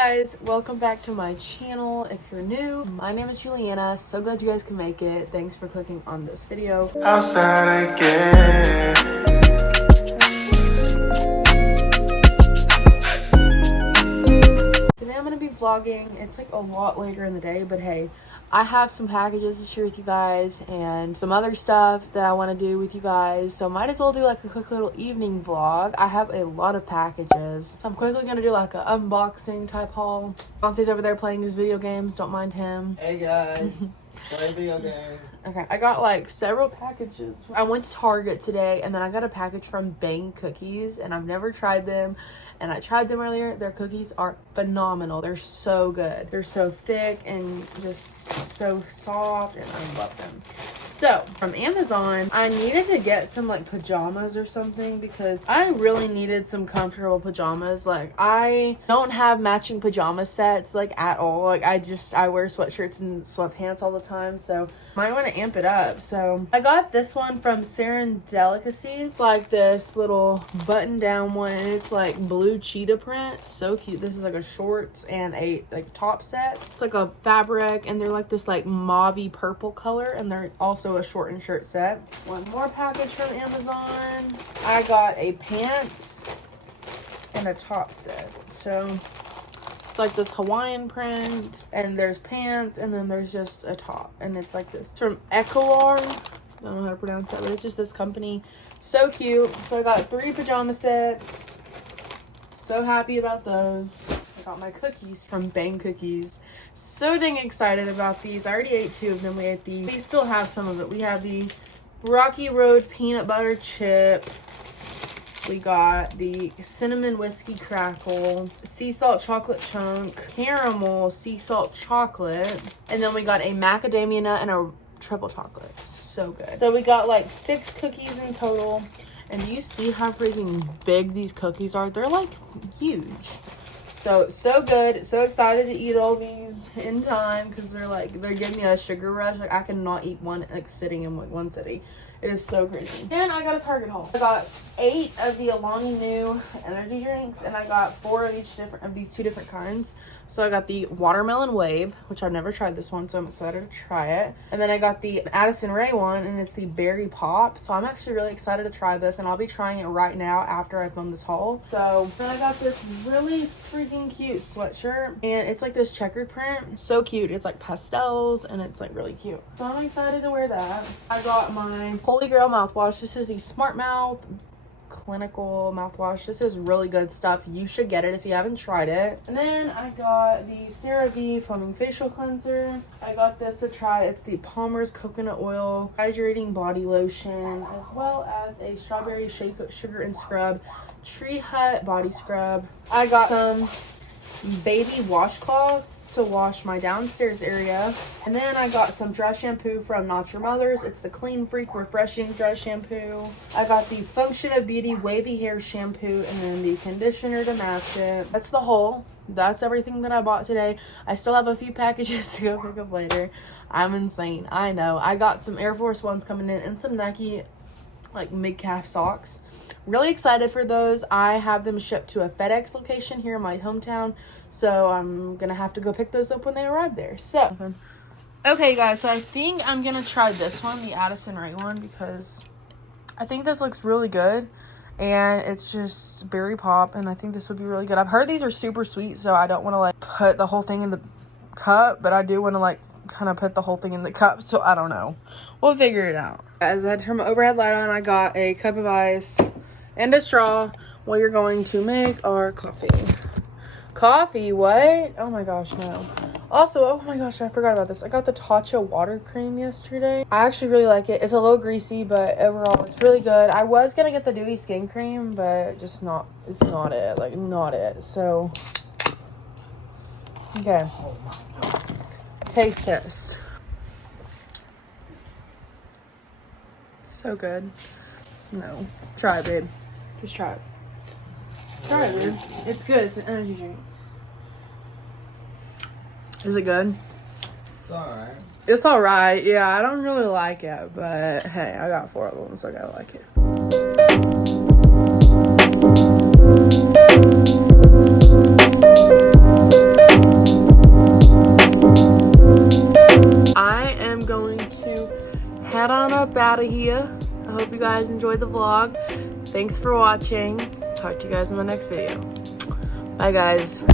Guys, welcome back to my channel. If you're new, my name is Julianna. So glad you guys can make it. Thanks for clicking on this video. Outside again. Today I'm gonna be vlogging. It's like a lot later in the day, but hey, I have some packages to share with you guys and some other stuff that I want to do with you guys. So might as well do like a quick little evening vlog. I have a lot of packages. So I'm quickly gonna do like an unboxing type haul. Beyonce's over there playing his video games. Don't mind him. Hey guys, play video game. Okay, I got like several packages. I went to Target today and then I got a package from Bang Cookies and I've never tried them. And I tried them earlier. Their cookies are phenomenal. They're so good. They're so thick and just so soft and I love them. So from Amazon, I needed to get some like pajamas or something because I really needed some comfortable pajamas. Like I don't have matching pajama sets like at all. Like I wear sweatshirts and sweatpants all the time. So I want to amp it up. So I got this one from Delicacy. It's like this little button down one and it's like blue cheetah print. So cute. This is like a shorts and a like top set. It's like a fabric and they're like this like mauvey purple color and they're also a short and shirt set. One more package from Amazon. I got a pants and a top set. So it's like this Hawaiian print and there's pants and then there's just a top and it's like this. It's from Ecoar. I don't know how to pronounce that, but it's just this company. So cute. So I got 3 pajama sets. So happy about those. I got my cookies from Bang Cookies. So dang excited about these. I already ate 2 of them. We ate these. We still have some of it. We have the Rocky Road peanut butter chip. We got the cinnamon whiskey crackle, sea salt chocolate chunk, caramel sea salt chocolate, and then we got a macadamia nut and a triple chocolate. So good. So we got like 6 cookies in total. And do you see how freaking big these cookies are? They're like huge. So good. So excited to eat all these in time because they're giving me a sugar rush. Like I cannot eat one like sitting in like one city. It is so crazy. And I got a Target haul. I got 8 of the Alani Nu energy drinks and I got 4 of these 2 different kinds. So I got the watermelon wave, which I've never tried this one, so I'm excited to try it. And then I got the Addison Rae one and it's the berry pop. So I'm actually really excited to try this and I'll be trying it right now after I film this haul. So then I got this really freaking cute sweatshirt and it's like this checkered print. So cute. It's like pastels and it's like really cute. So I'm excited to wear that. I got my Holy Grail mouthwash. This is the Smart Mouth Clinical mouthwash. This is really good stuff. You should get it if you haven't tried it. And then I got the CeraVe foaming facial cleanser. I got this to try. It's the Palmer's coconut oil hydrating body lotion, as well as a strawberry sugar and scrub Tree Hut body scrub. I got some baby washcloths to wash my downstairs area, and then I got some dress shampoo from Not Your Mother's. It's the Clean Freak Refreshing Dress Shampoo. I got the Function of Beauty Wavy Hair Shampoo and then the conditioner to match it. That's the haul. That's everything that I bought today. I still have a few packages to go pick up later. I'm insane. I know. I got some Air Force Ones coming in and some Nike like mid-calf socks. Really excited for those. I have them shipped to a FedEx location here in my hometown, so I'm gonna have to go pick those up when they arrive there. So okay guys, so I think I'm gonna try this one, the Addison Rae one, because I think this looks really good and it's just berry pop and I think this would be really good. I've heard these are super sweet, so I don't want to like put the whole thing in the cup, but I do want to like kind of put the whole thing in the cup, so I don't know. We'll figure it out. As I turn my overhead light on, I got a cup of ice and a straw. We're going to make our coffee. Coffee? What? Oh my gosh, no. Also, oh my gosh, I forgot about this. I got the Tatcha water cream yesterday. I actually really like it. It's a little greasy, but overall it's really good. I was gonna get the dewy skin cream, but it's not it. Like, not it. So, okay. Taste test. So good. No. Try it, babe. Just try it. Try it, dude. It's good. It's an energy drink. Is it good? It's alright. It's alright. Yeah, I don't really like it, but hey, I got 4 of them, so I gotta like it. head on up out of here. I hope you guys enjoyed the vlog. Thanks for watching. Talk to you guys in my next video. Bye, guys.